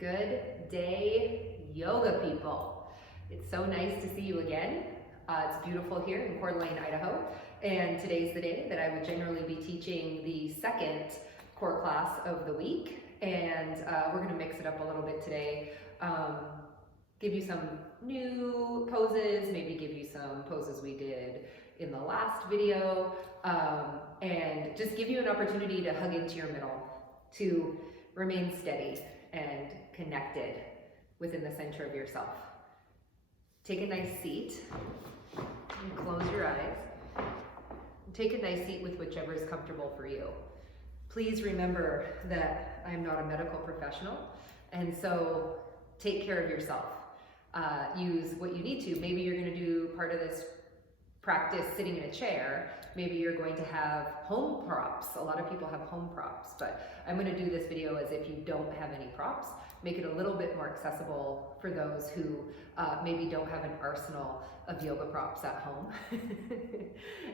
Good day, yoga people. It's so nice to see you again. It's beautiful here in Coeur d'Alene, Idaho, and today's the day that I would generally be teaching the second core class of the week, and we're going to mix it up a little bit today. Give you some new poses, maybe give you some poses we did in the last video, and just give you an opportunity to hug into your middle, to remain steady and connected within the center of yourself. Take a nice seat and close your eyes. Take a nice seat with whichever is comfortable for you. Please remember that I'm not a medical professional, and so take care of yourself. Use what you need to. Maybe you're going to do part of this practice sitting in a chair. Maybe you're going to have home props. A lot of people have home props, but I'm going to do this video as if you don't have any props. Make it a little bit more accessible for those who maybe don't have an arsenal of yoga props at home.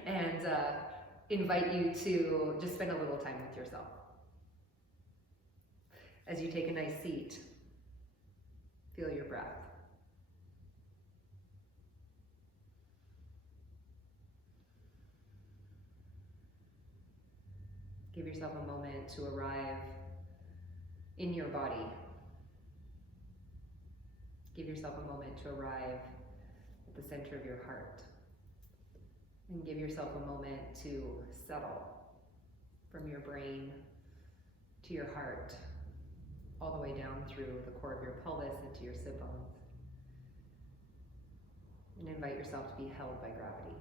And invite you to just spend a little time with yourself. As you take a nice seat, feel your breath. Give yourself a moment to arrive in your body. Give yourself a moment to arrive at the center of your heart. And give yourself a moment to settle from your brain to your heart, all the way down through the core of your pelvis into your sit bones. And invite yourself to be held by gravity.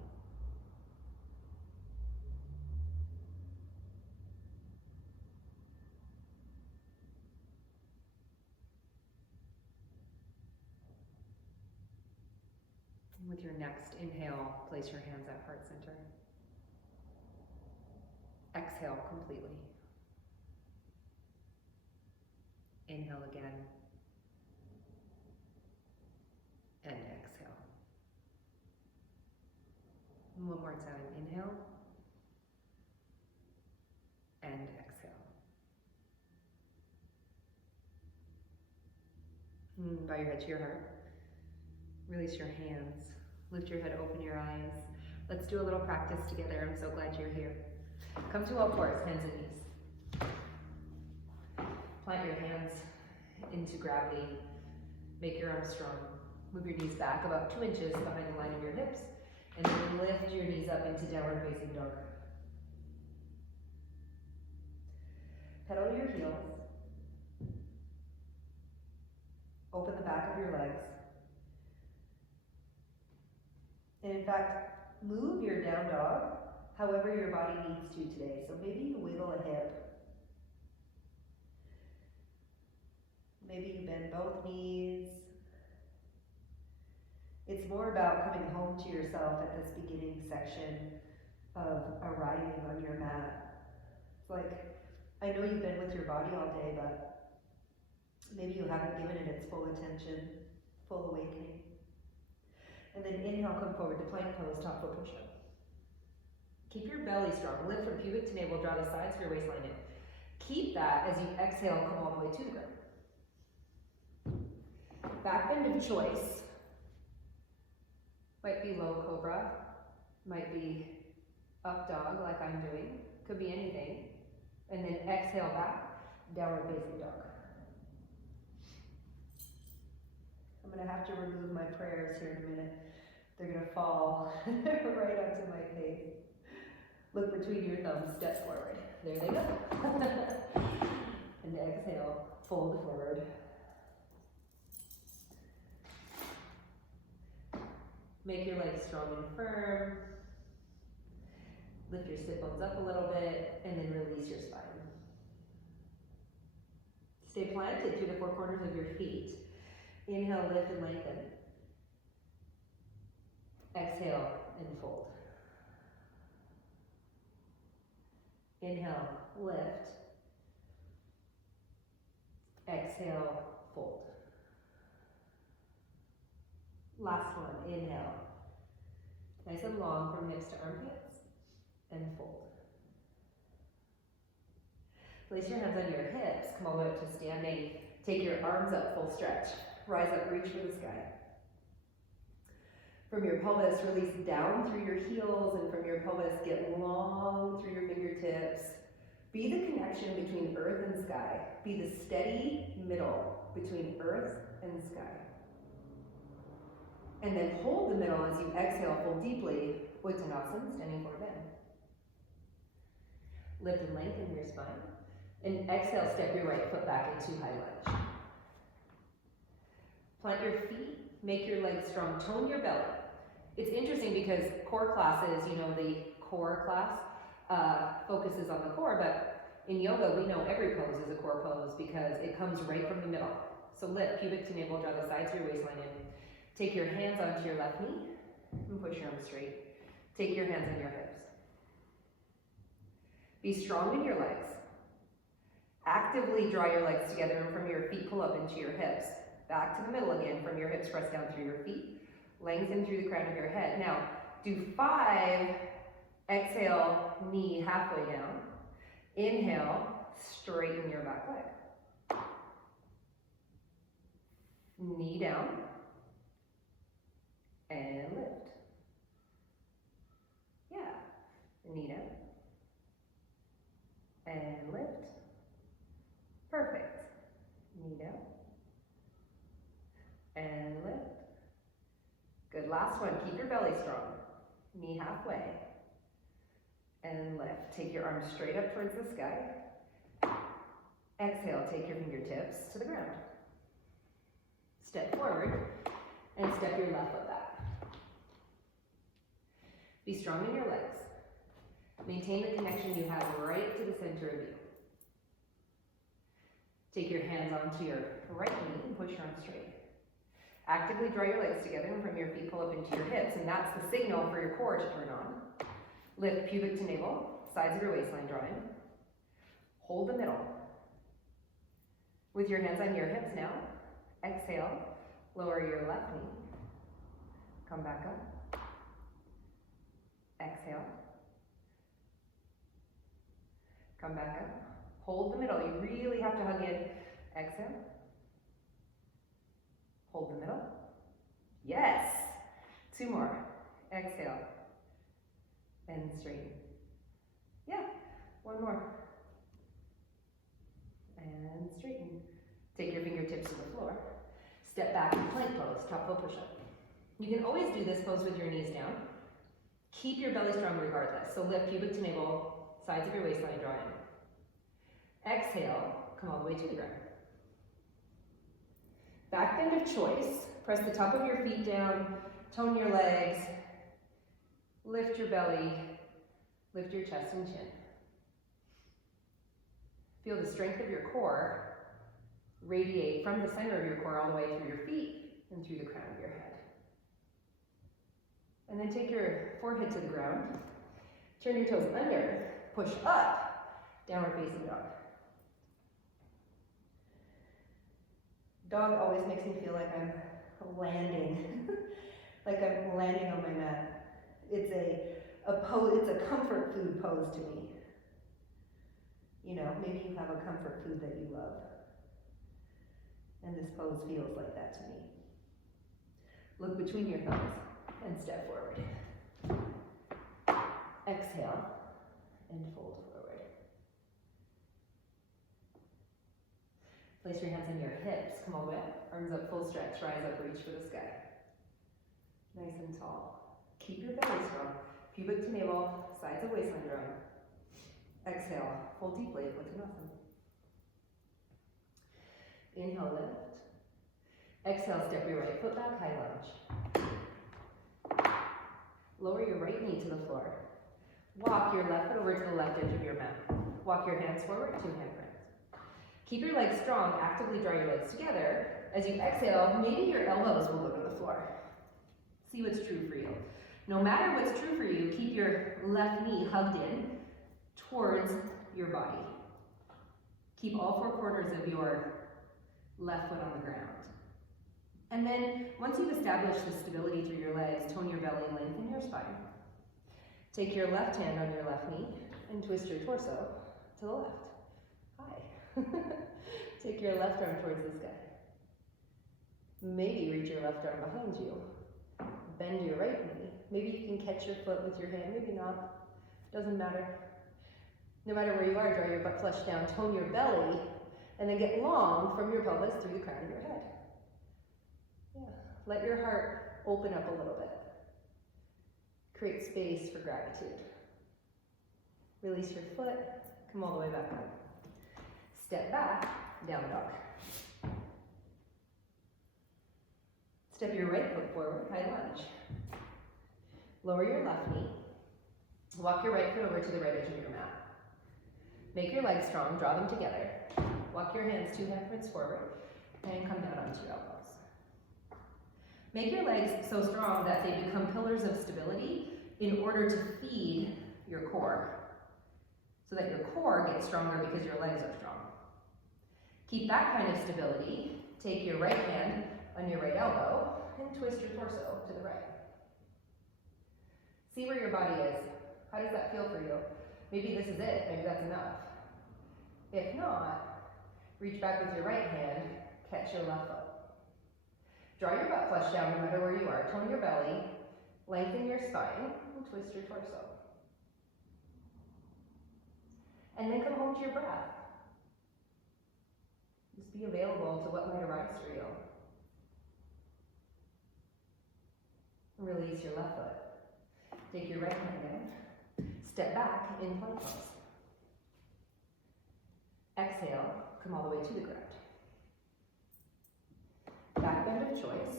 With your next inhale, place your hands at heart center. Exhale completely. Inhale again. And exhale. And one more time. Inhale. And exhale. And bow your head to your heart. Release your hands. Lift your head, open your eyes. Let's do a little practice together. I'm so glad you're here. Come to all fours, hands and knees. Plant your hands into gravity. Make your arms strong. Move your knees back about 2 inches behind the line of your hips. And then lift your knees up into downward facing dog. Pedal your heels. Open the back of your legs. And in fact, move your down dog however your body needs to today. So maybe you wiggle a hip. Maybe you bend both knees. It's more about coming home to yourself at this beginning section of arriving on your mat. It's like, I know you've been with your body all day, but maybe you haven't given it its full attention, full awakening. And then inhale, come forward to plank pose, top foot push-up. Keep your belly strong. Lift from pubic to navel, draw the sides of your waistline in. Keep that as you exhale, come all the way to the ground. Back bend of choice. Might be low cobra, might be up dog like I'm doing, could be anything. And then exhale back, downward facing dog. I'm going to have to remove my prayers here in a minute. They're going to fall right onto my face. Look between your thumbs, step forward. There they go. And exhale, fold forward. Make your legs strong and firm. Lift your sit bones up a little bit, and then release your spine. Stay planted through the four corners of your feet. Inhale, lift and lengthen. Exhale and fold. Inhale, lift. Exhale, fold. Last one, inhale. Nice and long from hips to armpits, and fold. Place your hands on your hips, come all the way up to standing Take your arms up, full stretch. Rise up, reach for the sky. From your pelvis, release down through your heels, and from your pelvis, get long through your fingertips. Be the connection between earth and sky. Be the steady middle between earth and sky. And then hold the middle as you exhale, fold deeply, Uttanasana, standing forward bend. Lift and lengthen your spine. And exhale, step your right foot back into high lunge. Plant your feet, make your legs strong, tone your belly. It's interesting because core classes, you know, the core class focuses on the core, but in yoga, we know every pose is a core pose because it comes right from the middle. So lift, pubic to navel, draw the sides of your waistline in. Take your hands onto your left knee and push your arms straight. Take your hands on your hips. Be strong in your legs. Actively draw your legs together, and from your feet pull up into your hips. Back to the middle again, from your hips press down through your feet. Lengthen through the crown of your head. Now, do 5, exhale, knee halfway down. Inhale, straighten your back leg. Knee down, and lift. Yeah, knee down, and lift. Perfect. Knee down, and lift. Good, last one, keep your belly strong. Knee halfway, and lift. Take your arms straight up towards the sky. Exhale, take your fingertips to the ground. Step forward, and step your left foot back. Be strong in your legs. Maintain the connection you have right to the center of you. Take your hands onto your right knee and push your arms straight. Actively draw your legs together, and from your feet pull up into your hips, and that's the signal for your core to turn on. Lift pubic to navel, sides of your waistline draw in. Hold the middle. With your hands on your hips now, exhale, lower your left knee. Come back up. Exhale. Come back up. Hold the middle. You really have to hug in. Exhale. Hold the middle. Yes. 2 more. Exhale. And straighten. Yeah. 1 more. And straighten. Take your fingertips to the floor. Step back in plank pose, top foot push-up. You can always do this pose with your knees down. Keep your belly strong regardless. So lift pubic to navel, sides of your waistline draw in. Exhale, come all the way to the ground. Back bend of choice. Press the top of your feet down, tone your legs, lift your belly, lift your chest and chin. Feel the strength of your core radiate from the center of your core all the way through your feet and through the crown of your head. And then take your forehead to the ground, turn your toes under, push up, downward facing dog. Dog always makes me feel like I'm landing, like I'm landing on my mat. It's a pose, it's a comfort food pose to me. You know, maybe you have a comfort food that you love. And this pose feels like that to me. Look between your thumbs and step forward. Exhale and fold forward. Place your hands on your hips. Come all the way up. Arms up, full stretch. Rise up, reach for the sky. Nice and tall. Keep your belly strong. Pubic to navel, sides of waistline drawing. Exhale, fold deeply, Uttanasana. Inhale, lift. Exhale, step your right foot back, high lunge. Lower your right knee to the floor. Walk your left foot over to the left edge of your mat. Walk your hands forward, 2 hand prints. Keep your legs strong, actively draw your legs together. As you exhale, maybe your elbows will go to the floor. See what's true for you. No matter what's true for you, keep your left knee hugged in towards your body. Keep all 4 corners of your left foot on the ground. And then, once you've established the stability through your legs, tone your belly, lengthen your spine. Take your left hand on your left knee and twist your torso to the left. Hi. Take your left arm towards the sky. Maybe reach your left arm behind you. Bend your right knee. Maybe you can catch your foot with your hand, maybe not. Doesn't matter. No matter where you are, draw your butt flush down, tone your belly, and then get long from your pelvis through the crown of your head. Yeah. Let your heart open up a little bit. Create space for gratitude. Release your foot, come all the way back up. Step back, down dog. Step your right foot forward, high lunge. Lower your left knee. Walk your right foot over to the right edge of your mat. Make your legs strong, draw them together. Walk your hands 2 half prints forward and come down onto your elbows. Make your legs so strong that they become pillars of stability in order to feed your core, so that your core gets stronger because your legs are strong. Keep that kind of stability. Take your right hand on your right elbow and twist your torso to the right. See where your body is. How does that feel for you? Maybe this is it, maybe that's enough. If not, reach back with your right hand, catch your left foot. Draw your butt flush down no matter where you are. Tone your belly, lengthen your spine, and twist your torso. And then come home to your breath. Just be available to what might arise for you. Release your left foot. Take your right hand down. Step back in plank pose. Exhale, come all the way to the ground. Back bend of choice.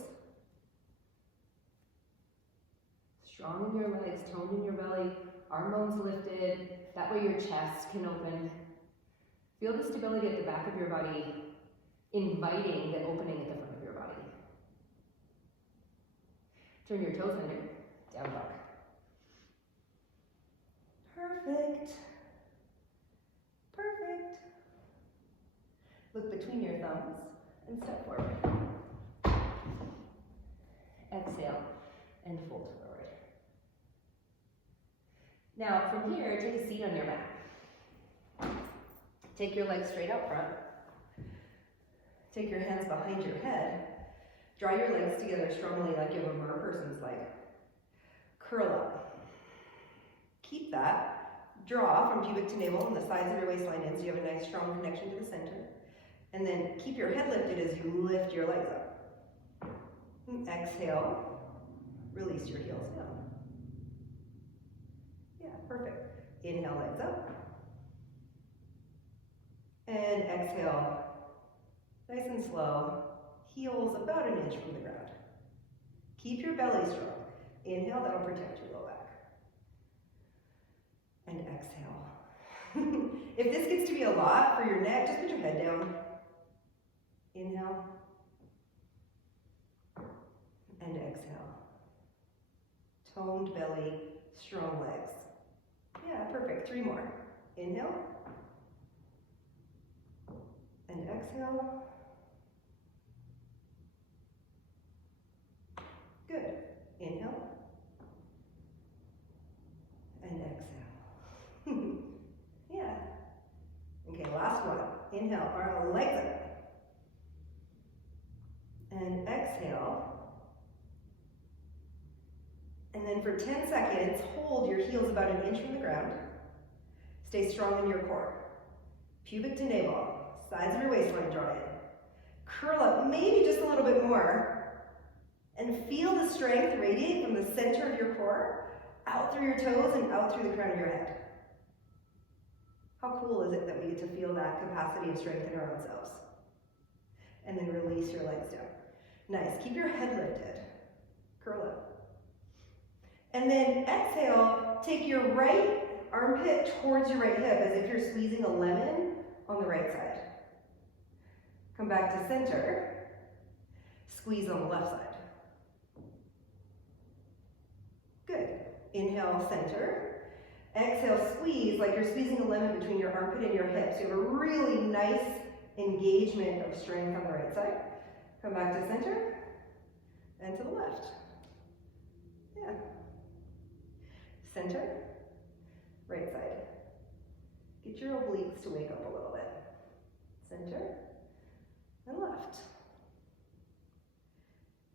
Strong in your legs, toned in your belly, arm bones lifted. That way your chest can open. Feel the stability at the back of your body, inviting the opening at the front of your body. Turn your toes under, down dog. Perfect. Perfect. Look between your thumbs and step forward. Exhale and fold forward. Now from here, take a seat on your mat. Take your legs straight out front. Take your hands behind your head. Draw your legs together strongly like you have a mer person's leg. Curl up. Keep that. Draw from pubic to navel and the sides of your waistline in so you have a nice strong connection to the center. And then keep your head lifted as you lift your legs up. And exhale. Release your heels down. Yeah, perfect. Inhale, legs up. And exhale. Nice and slow. Heels about an inch from the ground. Keep your belly strong. Inhale, that'll protect your low back. And exhale. If this gets to be a lot for your neck, just put your head down. Inhale. And exhale. Toned belly, strong legs. Yeah, perfect. 3 more. Inhale. And exhale. Good. Inhale. And exhale. Yeah. Okay, last one. Inhale, arm, legs up. And exhale. And then for 10 seconds, hold your heels about an inch from the ground. Stay strong in your core. Pubic to navel, sides of your waistline draw in. Curl up maybe just a little bit more. And feel the strength radiate from the center of your core, out through your toes and out through the crown of your head. How cool is it that we get to feel that capacity of strength in our own selves? And then release your legs down. Nice, keep your head lifted. Curl up. And then exhale, take your right armpit towards your right hip as if you're squeezing a lemon on the right side. Come back to center, squeeze on the left side. Good. Inhale, center. Exhale, squeeze like you're squeezing a lemon between your armpit and your hip. So you have a really nice engagement of strength on the right side. Come back to center and to the left. Yeah. Center, right side. Get your obliques to wake up a little bit. Center and left.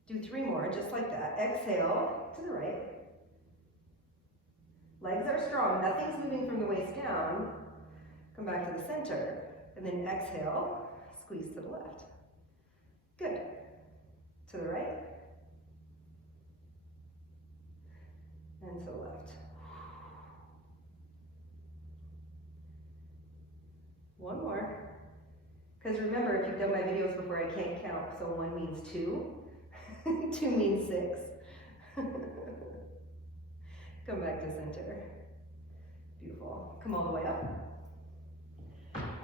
Do 3 more, just like that. Exhale to the right. Legs are strong, nothing's moving from the waist down. Come back to the center, and then exhale, squeeze to the left. Good. To the right. And to the left. One more. Because remember, if you've done my videos before, I can't count. So 1 means 2. 2 means 6. Come back to center. Beautiful. Come all the way up.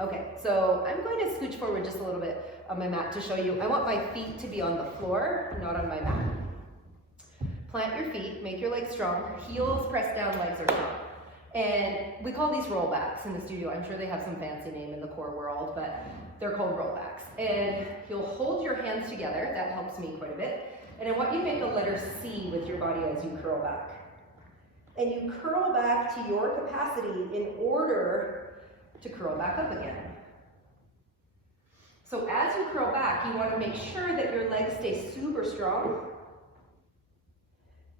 Okay, so I'm going to scooch forward just a little bit on my mat to show you. I want my feet to be on the floor, not on my mat. Plant your feet, make your legs strong, heels pressed down, legs are strong. And we call these rollbacks in the studio. I'm sure they have some fancy name in the core world, but they're called rollbacks. And you'll hold your hands together, that helps me quite a bit. And I want you to make a letter C with your body as you curl back. And you curl back to your capacity in order to curl back up again. So as you curl back, you want to make sure that your legs stay super strong.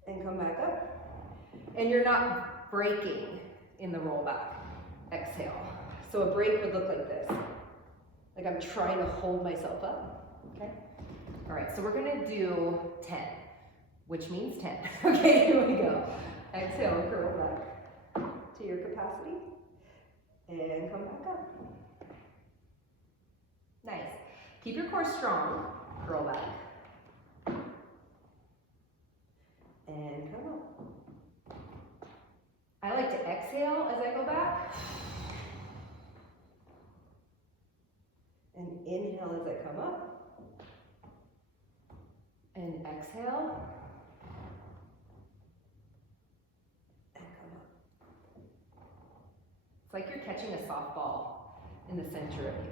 And come back up. And you're not breaking in the roll back. Exhale. So a break would look like this. Like I'm trying to hold myself up. Okay? All right, so we're going to do 10, which means 10. Okay, here we go. Exhale, curl back to your capacity. And come back up. Nice. Keep your core strong. Curl back. And come up. I like to exhale as I go back. And inhale as I come up. And exhale. And come up. It's like you're catching a softball in the center of you.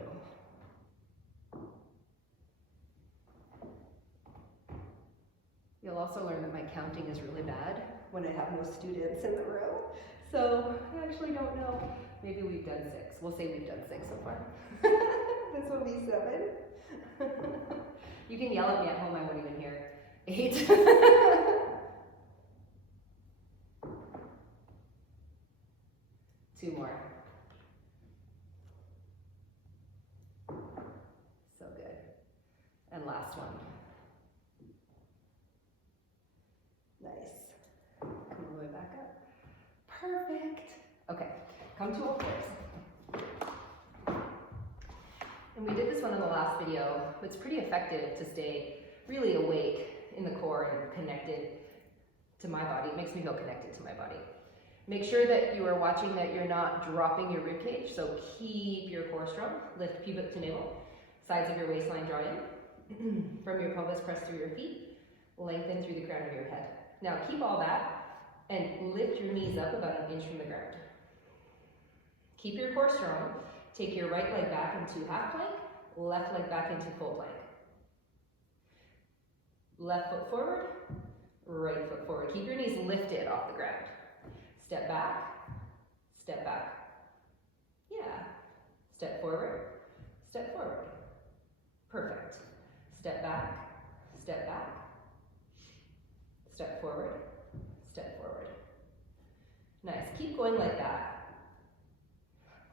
You'll also learn that my counting is really bad when I have no students in the row. So I actually don't know. Maybe we've done 6. We'll say we've done 6 so far. This will be 7. You can yell at me at home, I won't even hear. 8. Two more. So good. And last one. Nice. Come all the way back up. Perfect. Okay, come to all fours. And we did this one in the last video. It's pretty effective to stay really awake in the core and connected to my body. It makes me feel connected to my body. Make sure that you are watching that you're not dropping your rib cage, so keep your core strong. Lift pubic to navel. Sides of your waistline draw in. From your pelvis, press through your feet. Lengthen through the crown of your head. Now keep all that and lift your knees up about 1 inch from the ground. Keep your core strong. Take your right leg back into half plank, left leg back into full plank. Left foot forward, right foot forward. Keep your knees lifted off the ground. Step back, step back. Yeah. Step forward, step forward. Perfect. Step back, step back. Step forward, step forward. Nice, keep going like that.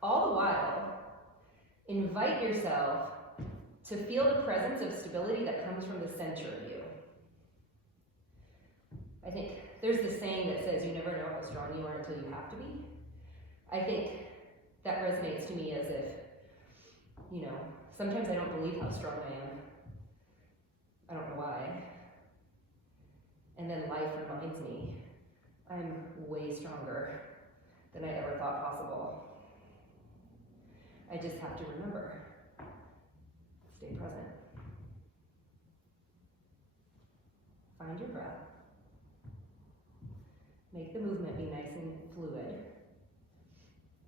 All the while, invite yourself to feel the presence of stability that comes from the center of you. I think there's this saying that says you never know how strong you are until you have to be. I think that resonates to me as if, you know, sometimes I don't believe how strong I am. I don't know why. And then life reminds me I'm way stronger than I ever thought possible. I just have to remember, stay present. Find your breath. Make the movement be nice and fluid.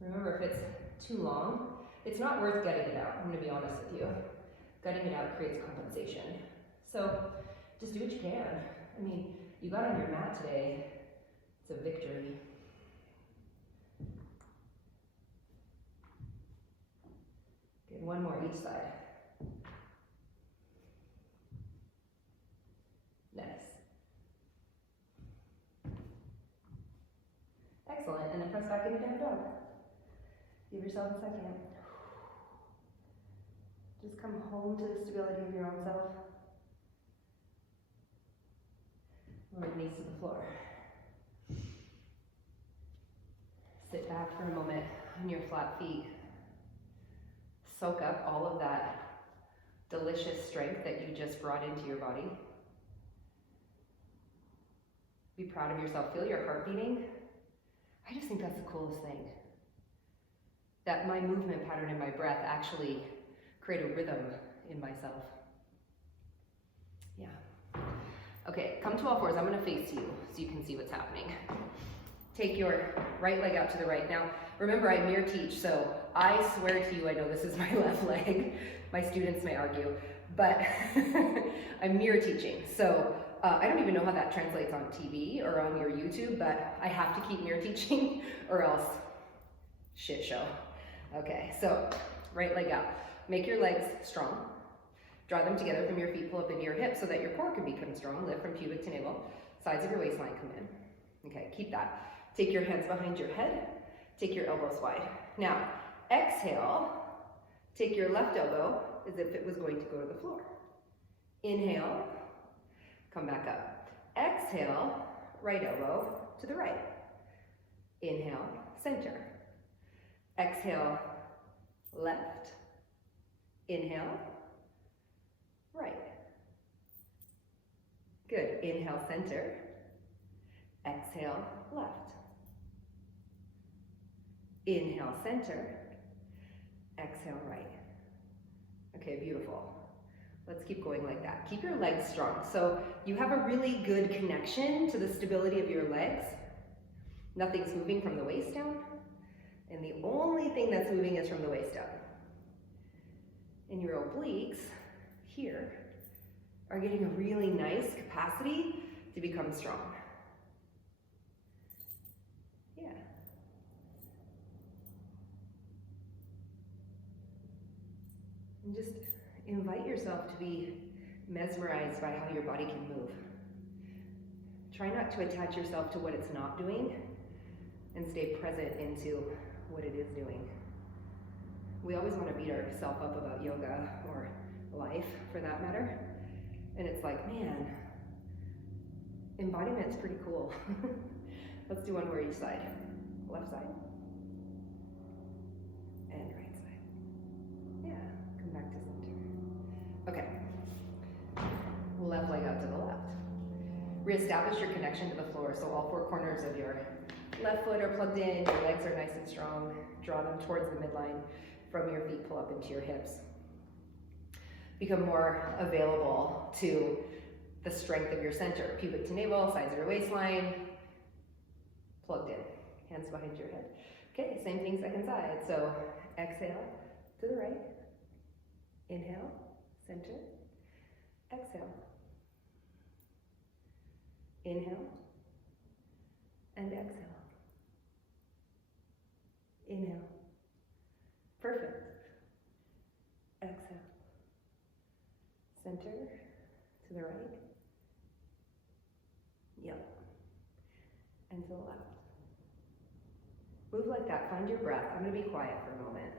Remember, if it's too long, it's not worth gutting it out. I'm going to be honest with you. Gutting it out creates compensation. So just do what you can. I mean, you got on your mat today. It's a victory. Good, one more each side. Give yourself a second. Just come home to the stability of your own self. Lower the knees to the floor. Sit back for a moment on your flat feet. Soak up all of that delicious strength that you just brought into your body. Be proud of yourself. Feel your heart beating. I just think that's the coolest thing. That my movement pattern and my breath actually create a rhythm in myself. Yeah. Okay, come to all fours. I'm going to face you so you can see what's happening. Take your right leg out to the right. Now, remember, I mirror teach, so I swear to you, I know this is my left leg. My students may argue, but I'm mirror teaching. So I don't even know how that translates on TV or on your YouTube, but I have to keep mirror teaching or else shit show. Okay, so right leg out. Make your legs strong. Draw them together from your feet, pull up into your hips so that your core can become strong. Lift from pubic to navel. Sides of your waistline come in. Okay, keep that. Take your hands behind your head. Take your elbows wide. Now, exhale. Take your left elbow as if it was going to go to the floor. Inhale. Come back up. Exhale. Right elbow to the right. Inhale. Center. Exhale. Left. Inhale. Right. Good. Inhale, center. Exhale, left. Inhale, center. Exhale, right. Okay, beautiful. Let's keep going like that. Keep your legs strong. So you have a really good connection to the stability of your legs. Nothing's moving from the waist down. And the only thing that's moving is from the waist down. And your obliques here are getting a really nice capacity to become strong. Yeah. And just invite yourself to be mesmerized by how your body can move. Try not to attach yourself to what it's not doing and stay present into what it is doing. We always want to beat ourselves up about yoga or life for that matter. And it's like, man, embodiment's pretty cool. Let's do one more each side. Left side. And right side. Yeah, come back to center. Okay. Left leg out to the left. Reestablish your connection to the floor. So all four corners of your left foot are plugged in, your legs are nice and strong. Draw them towards the midline. From your feet, pull up into your hips. Become more available to the strength of your center. Pubic to navel, sides of your waistline, plugged in. Hands behind your head. Okay, same thing second side. So exhale to the right. Inhale, center. Exhale. Inhale and exhale. Inhale. Perfect. Exhale. Center to the right. Yep. And to the left. Move like that. Find your breath. I'm going to be quiet for a moment.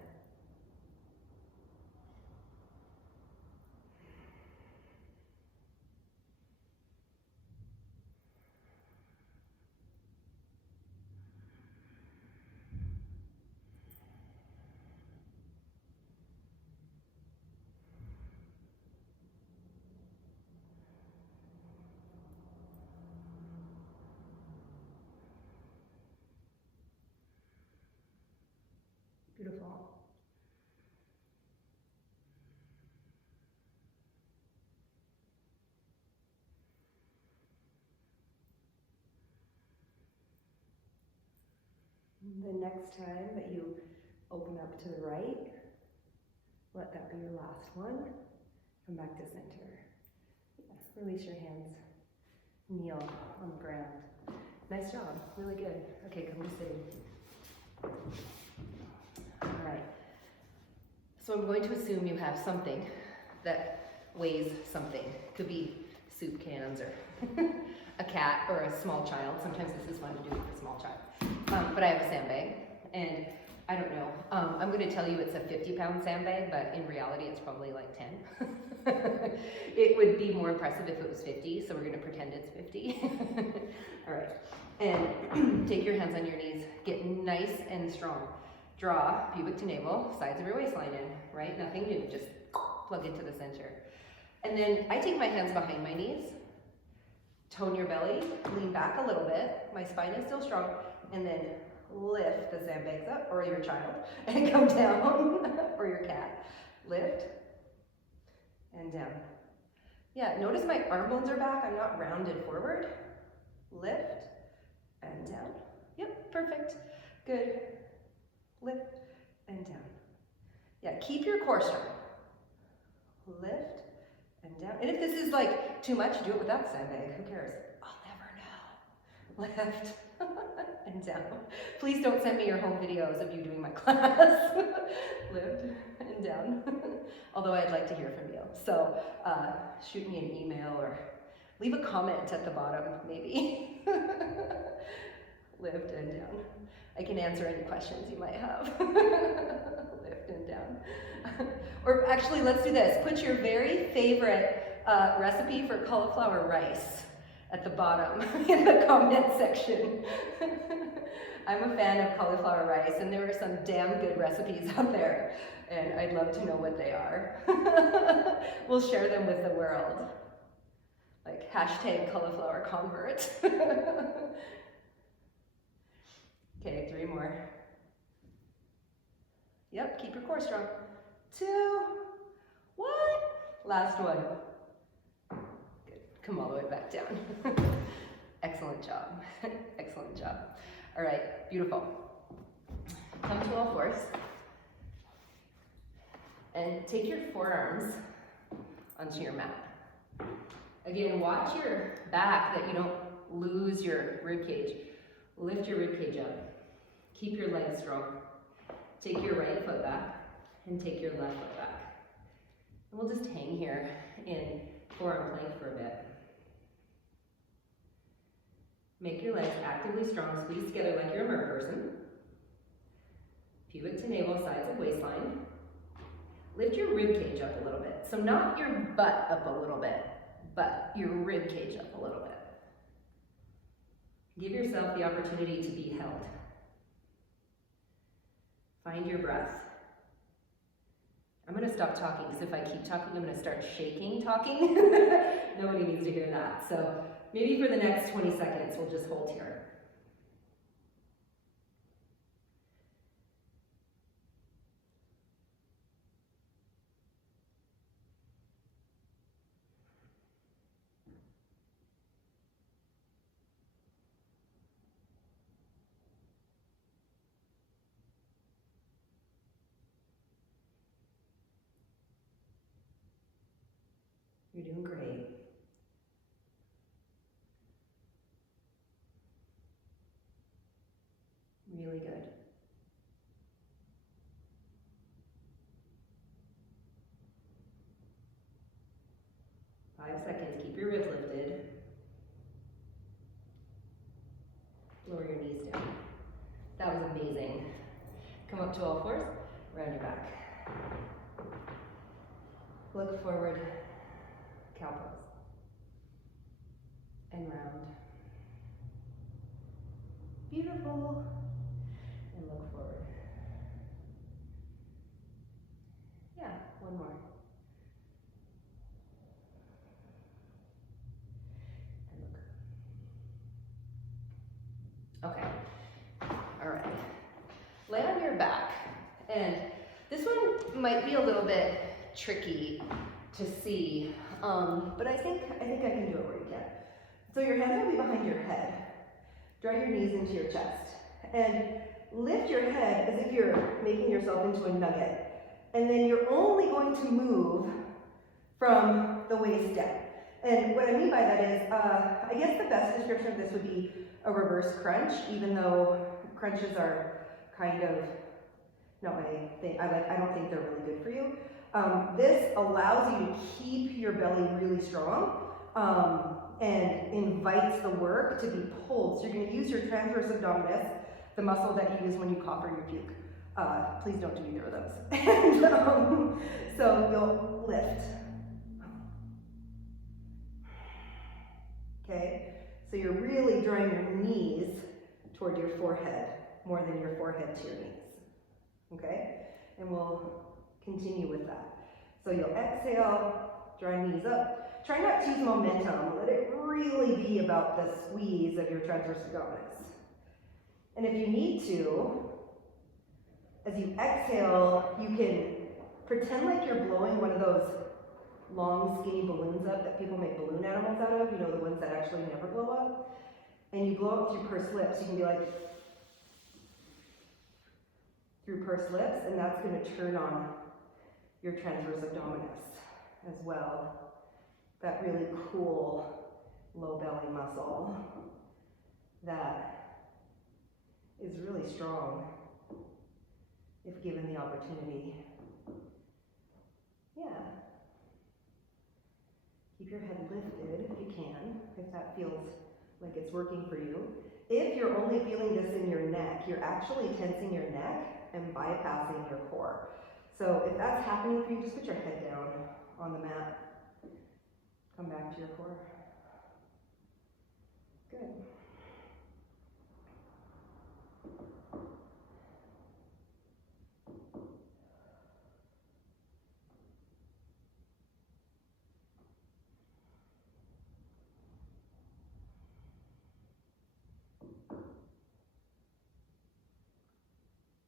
Beautiful. The next time that you open up to the right, let that be your last one. Come back to center. Yeah, release your hands. Kneel on the ground. Nice job. Really good. Okay, come to sitting. All right. So I'm going to assume you have something that weighs something. Could be soup cans or a cat or a small child. Sometimes this is fun to do with a small child. But I have a sandbag, and I don't know. I'm going to tell you it's a 50-pound sandbag, but in reality it's probably like 10. It would be more impressive if it was 50, so we're going to pretend it's 50. All right. And take your hands on your knees. Get nice and strong. Draw pubic to navel, sides of your waistline in, right? Nothing new, just plug into the center. And then I take my hands behind my knees, tone your belly, lean back a little bit. My spine is still strong, and then lift the sandbags up, or your child, and come down, or your cat. Lift and down. Yeah, notice my arm bones are back. I'm not rounded forward. Lift and down. Yep, perfect. Good. Lift and down. Yeah, keep your core strong. Lift and down. And if this is like too much, do it without the sandbag. Who cares? I'll never know. Lift and down. Please don't send me your home videos of you doing my class. Lift and down. Although I'd like to hear from you. So shoot me an email or leave a comment at the bottom, maybe. Lift and down. I can answer any questions you might have. Lift and down. Or actually, let's do this. Put your very favorite recipe for cauliflower rice at the bottom in the comment section. I'm a fan of cauliflower rice, and there are some damn good recipes out there, and I'd love to know what they are. We'll share them with the world. Like hashtag cauliflower convert. Okay, 3 more. Yep, keep your core strong. 2, 1. Last one. Good. Come all the way back down. Excellent job. Excellent job. All right, beautiful. Come to all fours. And take your forearms onto your mat. Again, watch your back that you don't lose your rib cage. Lift your rib cage up. Keep your legs strong. Take your right foot back and take your left foot back. And we'll just hang here in forearm plank for a bit. Make your legs actively strong. Squeeze together like you're a mer person. Pubic to navel, sides of waistline. Lift your rib cage up a little bit. So not your butt up a little bit, but your rib cage up a little bit. Give yourself the opportunity to be held. Find your breath. I'm going to stop talking because if I keep talking, I'm going to start shaking talking. Nobody needs to hear that. So maybe for the next 20 seconds, we'll just hold here. You're doing great. Really good. Five seconds. Keep your ribs lifted. Lower your knees down. That was amazing. Come up to all fours. Round your back. Look forward. Cow pose. And round. Beautiful. And look forward. Yeah, one more. And look. Okay. All right. Lay on your back. And this one might be a little bit tricky to see, but I think I can do it where you can. So your hands will be behind your head. Draw your knees into your chest. And lift your head as if you're making yourself into a nugget. And then you're only going to move from the waist down. And what I mean by that is, I guess the best description of this would be a reverse crunch, even though crunches are kind of, no, I don't think they're really good for you. This allows you to keep your belly really strong and invites the work to be pulled. So you're going to use your transverse abdominis, the muscle that you use when you cough or you puke. Please don't do either of those. And, so you'll lift. Okay, so you're really drawing your knees toward your forehead more than your forehead to your knees. Okay, and we'll continue with that. So you'll exhale, drawing knees up. Try not to use momentum. Let it really be about the squeeze of your transverse abdominis. And if you need to, as you exhale, you can pretend like you're blowing one of those long, skinny balloons up that people make balloon animals out of, you know, the ones that actually never blow up. And you blow up through pursed lips. You can be like, through pursed lips, and that's going to turn on your transverse abdominis as well. That really cool low belly muscle that is really strong if given the opportunity. Yeah. Keep your head lifted if you can, if that feels like it's working for you. If you're only feeling this in your neck, you're actually tensing your neck and bypassing your core. So if that's happening for you, just put your head down on the mat. Come back to your core. Good.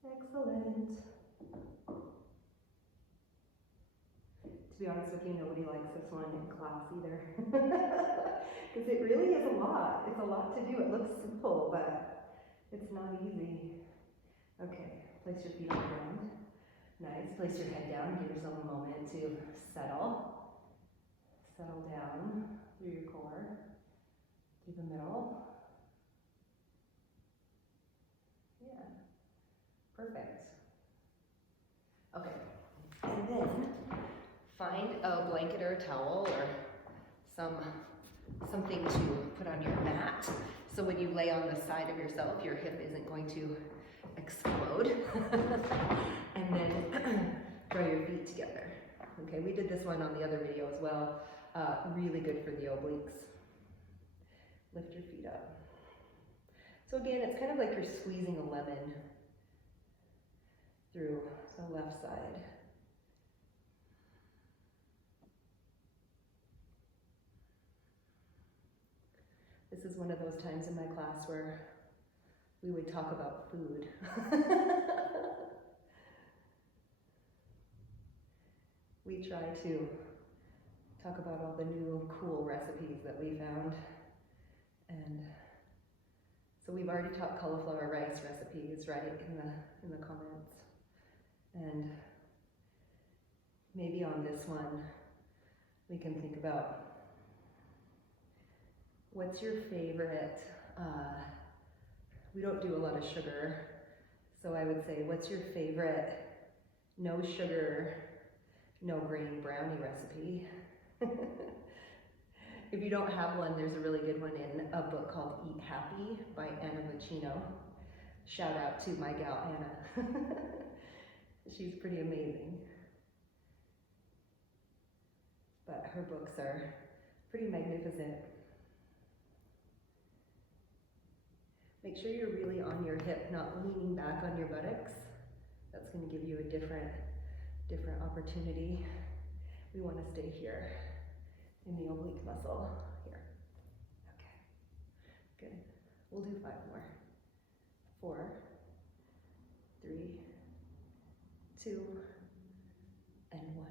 Excellent. To be honest with you, nobody likes this one in class either. Because it really is a lot. It's a lot to do. It looks simple, but it's not easy. Okay, place your feet on the ground. Nice. Place your head down. Give yourself a moment to settle. Settle down through your core, through the middle. Yeah. Perfect. Okay. And then find a blanket or a towel or something to put on your mat. So when you lay on the side of yourself, your hip isn't going to explode. And then draw your feet together. Okay, we did this one on the other video as well. Really good for the obliques. Lift your feet up. So again, it's kind of like you're squeezing a lemon through the left side. This is one of those times in my class where we would talk about food. We try to talk about all the new cool recipes that we found. And so we've already taught cauliflower rice recipes, right, in the comments. And maybe on this one, we can think about what's your favorite, we don't do a lot of sugar, so I would say, what's your favorite no sugar, no grain brownie recipe? If you don't have one, there's a really good one in a book called Eat Happy by Anna Vocino. Shout out to my gal Anna. She's pretty amazing. But her books are pretty magnificent. Make sure you're really on your hip, not leaning back on your buttocks. That's going to give you a different opportunity. We want to stay here in the oblique muscle here. Okay, good. We'll do 5 more. 4, 3, 2, and 1.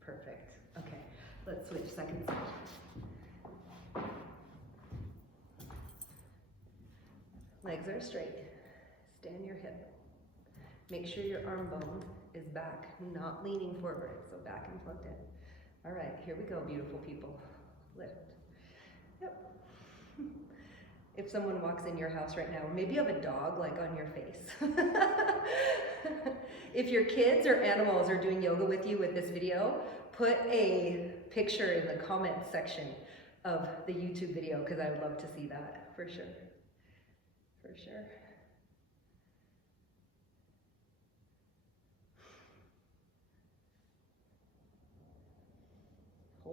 Perfect. Okay, let's switch second side. Legs are straight. Stand your hip. Make sure your arm bone is back, not leaning forward, so back and plugged in. All right, here we go, beautiful people. Lift. Yep. If someone walks in your house right now, or maybe you have a dog like on your face. If your kids or animals are doing yoga with you with this video, put a picture in the comments section of the YouTube video, because I would love to see that, for sure. For sure.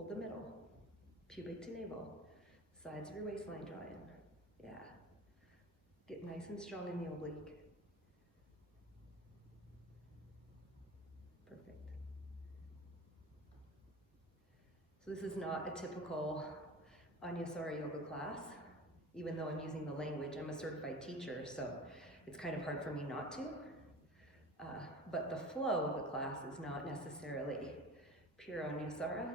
hold the middle, pubic to navel, sides of your waistline draw in. Yeah. Get nice and strong in the oblique. Perfect. So this is not a typical anusara yoga class, even though I'm using the language. I'm a certified teacher, so it's kind of hard for me not to. But the flow of the class is not necessarily pure anusara.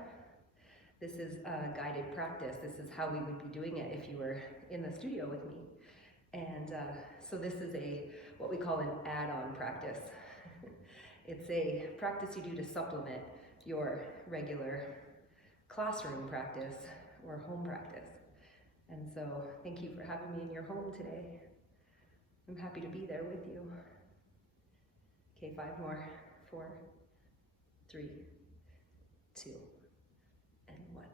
This is a guided practice. This is how we would be doing it if you were in the studio with me. And so this is what we call an add-on practice. It's a practice you do to supplement your regular classroom practice or home practice. And so thank you for having me in your home today. I'm happy to be there with you. Okay, 5 more. 4, 3, 2, and 1.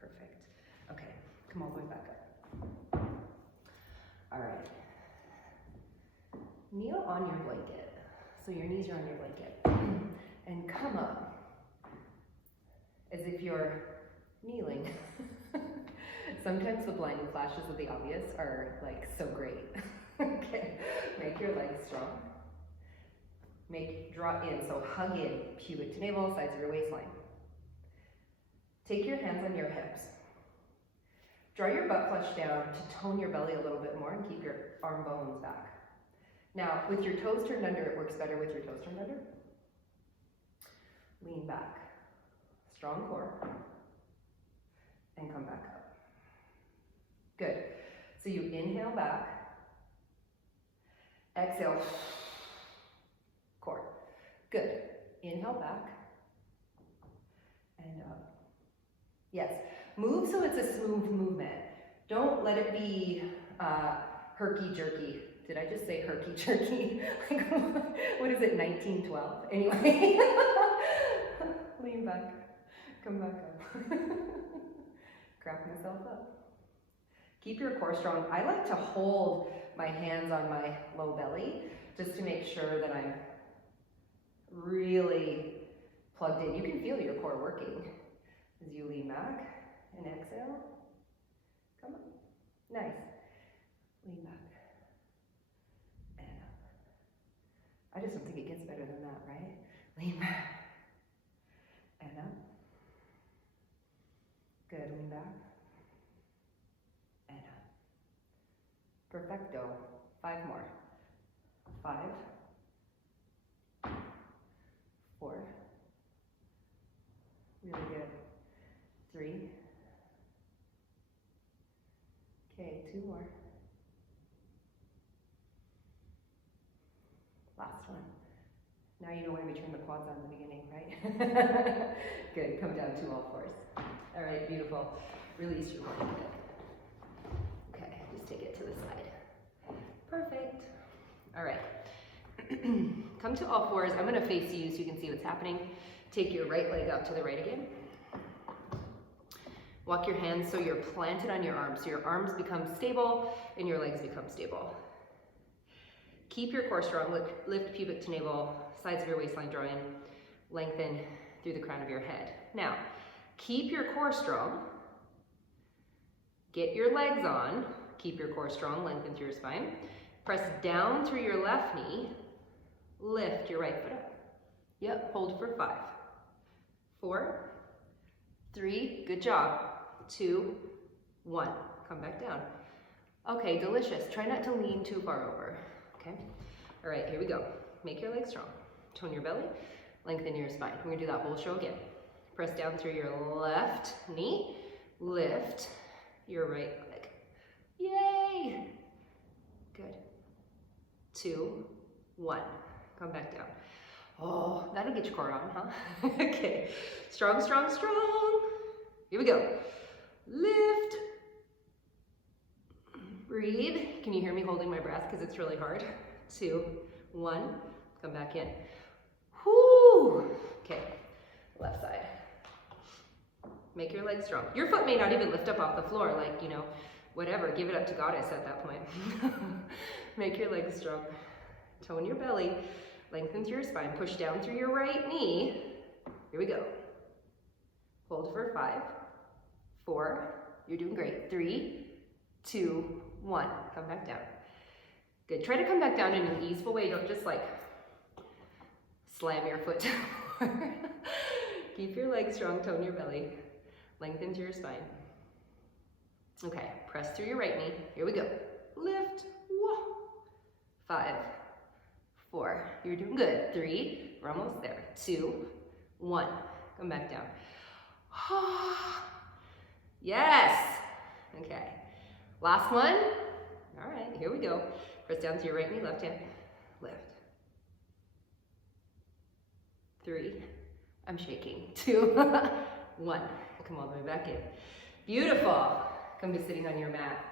Perfect. Okay, come all the way back up. All right. Kneel on your blanket. So your knees are on your blanket. And come up as if you're kneeling. Sometimes the blinding flashes of the obvious are like so great. Okay, make your legs strong. Draw in, so hug in, pubic to navel, sides of your waistline. Take your hands on your hips. Draw your butt flesh down to tone your belly a little bit more and keep your arm bones back. Now, with your toes turned under, it works better with your toes turned under. Lean back, strong core, and come back up. Good. So you inhale back, exhale, core. Good. Inhale back, and up. Yes. Move so it's a smooth movement. Don't let it be herky-jerky. Did I just say herky-jerky? What is it, 1912? Anyway. Lean back. Come back up. Crack myself up. Keep your core strong. I like to hold my hands on my low belly just to make sure that I'm really plugged in. You can feel your core working as you lean back and exhale. Come on. Nice. Lean back and up. I just don't think it gets better than that, right? Lean back and up. Good. Lean back and up. Perfecto. 5 more. 5, 4. Really good. 3. Okay, 2 more. Last one. Now you know why we turn the quads on in the beginning, right? Good, come down to all fours. All right, beautiful. Release your blanket. Okay, just take it to the side. Perfect. All right. Come to all fours. I'm gonna face you so you can see what's happening. Take your right leg out to the right again. Walk your hands so you're planted on your arms. So your arms become stable and your legs become stable. Keep your core strong. Lift pubic to navel, sides of your waistline draw in, lengthen through the crown of your head. Now, keep your core strong. Get your legs on. Keep your core strong, lengthen through your spine. Press down through your left knee. Lift your right foot up. Yep, hold for 5, 4, 3, good job. 2, 1, come back down. Okay, delicious. Try not to lean too far over, okay? All right, here we go. Make your legs strong. Tone your belly, lengthen your spine. We're gonna do that whole show again. Press down through your left knee, lift your right leg. Yay! Good. 2, 1, come back down. Oh, that'll get your core on, huh? Okay, strong, strong, strong. Here we go. Lift. Breathe. Can you hear me holding my breath because it's really hard? 2, 1, come back in. Whoo! Okay, left side. Make your legs strong. Your foot may not even lift up off the floor, like, you know, whatever. Give it up to goddess at that point. Make your legs strong. Tone your belly. Lengthen through your spine. Push down through your right knee. Here we go. Hold for 5, 4, you're doing great. 3, 2, 1, come back down. Good, try to come back down in an easeful way, don't just like slam your foot to the floor. Keep your legs strong, tone your belly, lengthen through your spine. Okay, press through your right knee, here we go. Lift, 5, 4, you're doing good. 3, we're almost there. 2, 1, come back down. Yes, okay. Last one. All right, here we go. Press down to your right knee, left hand, lift. 3, I'm shaking. 2, 1, come all the way back in. Beautiful. Come to sitting on your mat.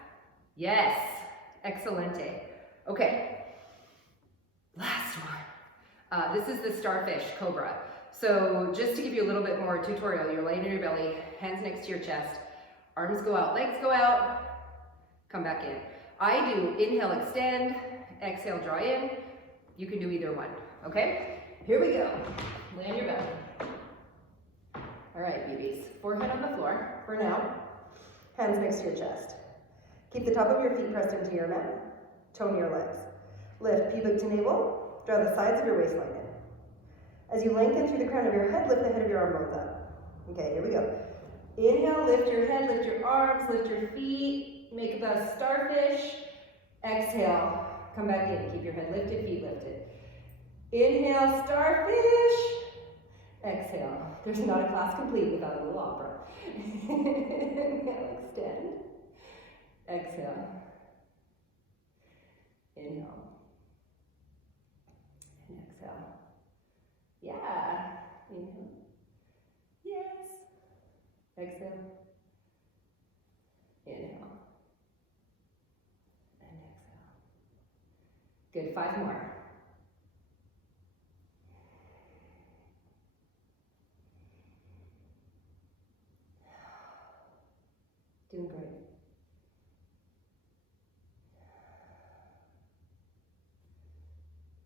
Yes, excelente. Okay, last one. This is the Starfish cobra. So just to give you a little bit more tutorial, you're laying on your belly, hands next to your chest, arms go out, legs go out, come back in. I do inhale, extend, exhale, draw in. You can do either one, okay? Here we go. Lay on your belly. All right, babies. Forehead on the floor for now. Hands next to your chest. Keep the top of your feet pressed into your mat. Tone your legs. Lift pubic to navel. Draw the sides of your waistline in. As you lengthen through the crown of your head, lift the head of your arm bones up. Okay, here we go. Inhale, lift your head, lift your arms, lift your feet. Make the starfish. Exhale, come back in. Keep your head lifted, feet lifted. Inhale, starfish. Exhale. There's not a class complete without a little opera. Inhale, extend. Exhale. Inhale. And exhale. Yeah. Inhale. Yes. Exhale. Inhale. And exhale. Good. 5 more. Doing great.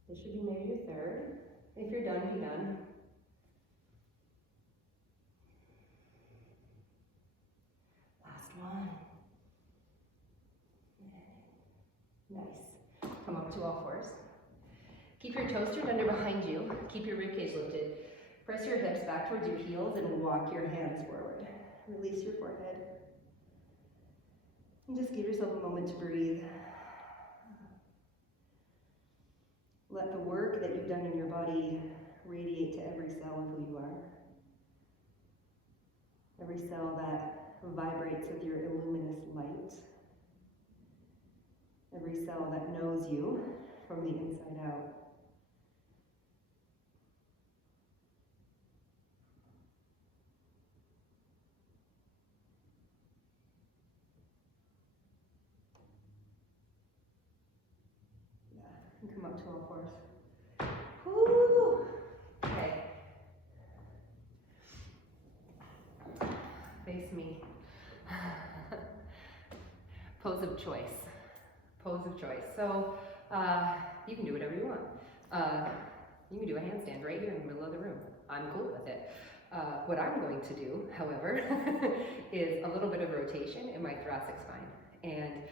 This should be maybe your third. If you're done, be done. Last one. Nice. Come up to all fours. Keep your toes turned under behind you. Keep your ribcage lifted. Press your hips back towards your heels and walk your hands forward. Release your forehead. And just give yourself a moment to breathe. Let the work that you've done in your body radiate to every cell of who you are. Every cell that vibrates with your illuminous light. Every cell that knows you from the inside out. And come up to all fours. Woo! Okay. Face me. Pose of choice. Pose of choice. So you can do whatever you want. You can do a handstand right here in the middle of the room. I'm cool with it. What I'm going to do, however, is a little bit of rotation in my thoracic spine. And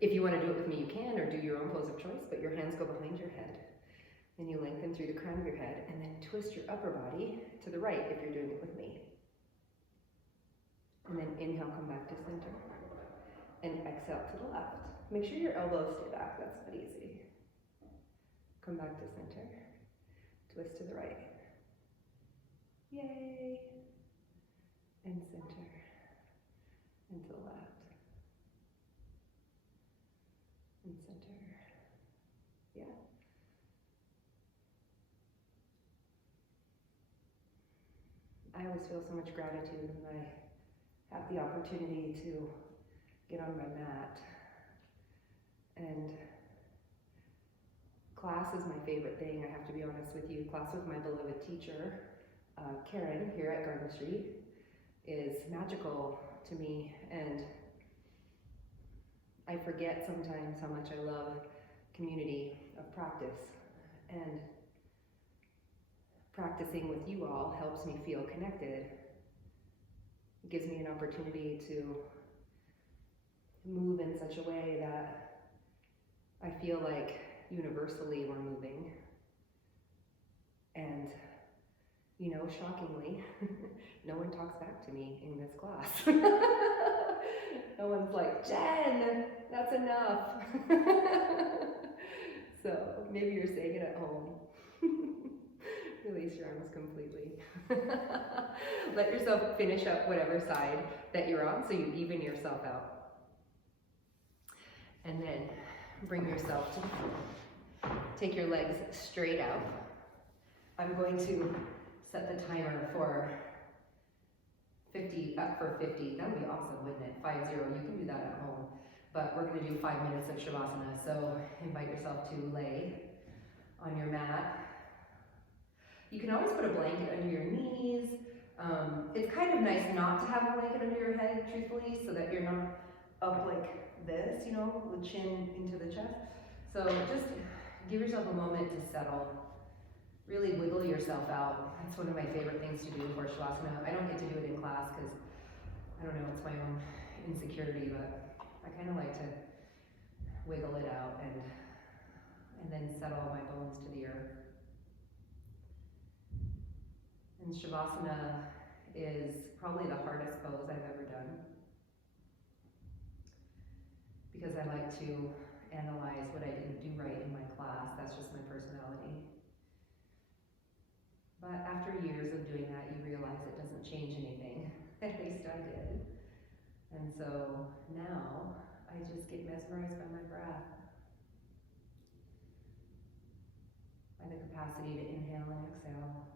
if you want to do it with me, you can, or do your own pose of choice, but your hands go behind your head. Then you lengthen through the crown of your head, and then twist your upper body to the right if you're doing it with me. And then inhale, come back to center. And exhale to the left. Make sure your elbows stay back, that's not easy. Come back to center. Twist to the right. Yay! And center. And to the left. And center. Yeah. I always feel so much gratitude when I have the opportunity to get on my mat. And class is my favorite thing, I have to be honest with you. Class with my beloved teacher, Karen, here at Garden Street, is magical to me. And I forget sometimes how much I love community of practice. And practicing with you all helps me feel connected It gives me an opportunity to move in such a way that I feel like universally we're moving. And, you know, shockingly, no one talks back to me in this class. No one's like, Jen, that's enough. So maybe you're saying it at home. Release your arms completely. Let yourself finish up whatever side that you're on so you even yourself out. And then bring yourself to the floor. Take your legs straight out. I'm going to set the timer for 50, up for 50. That would be awesome, wouldn't it? 50, you can do that at home. But we're gonna do 5 minutes of Shavasana. So invite yourself to lay on your mat. You can always put a blanket under your knees. It's kind of nice not to have a blanket under your head, truthfully, so that you're not up like this, you know, with chin into the chest. So just give yourself a moment to settle. Really wiggle yourself out. That's one of my favorite things to do for Shavasana. I don't get to do it in class because, I don't know, it's my own insecurity, but I kind of like to wiggle it out and then settle my bones to the earth. And Shavasana is probably the hardest pose I've ever done because I like to analyze what I didn't do right in my class. That's just my personality. But after years of doing that, you realize it doesn't change anything. At least I did. And so now I just get mesmerized by my breath, by the capacity to inhale and exhale.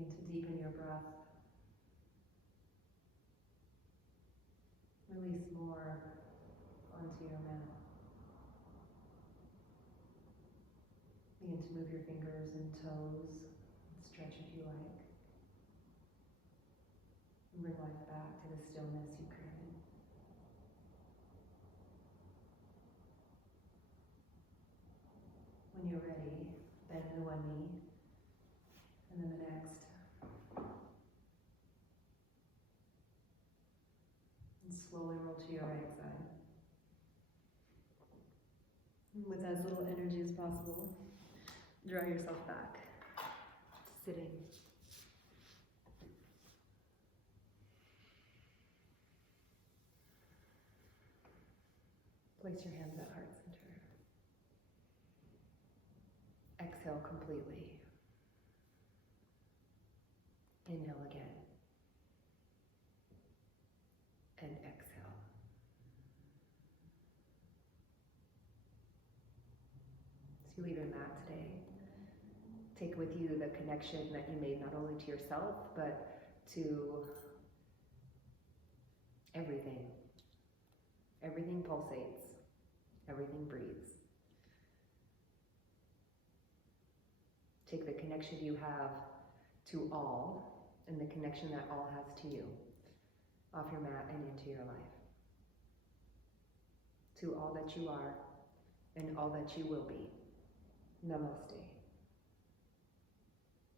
Begin to deepen your breath. Release more onto your mat. Begin to move your fingers and toes. Stretch if you like. And bring life back to the stillness you created. When you're ready, bend the one knee, and then the next. And slowly roll to your right side. And with as little energy as possible, draw yourself back, sitting. Place your hands at heart center. Exhale completely. Inhale again. And exhale. As you leave your mat today, take with you the connection that you made not only to yourself, but to everything. Everything pulsates. Everything breathes. Take the connection you have to all and the connection that all has to you off your mat and into your life. To all that you are and all that you will be. Namaste.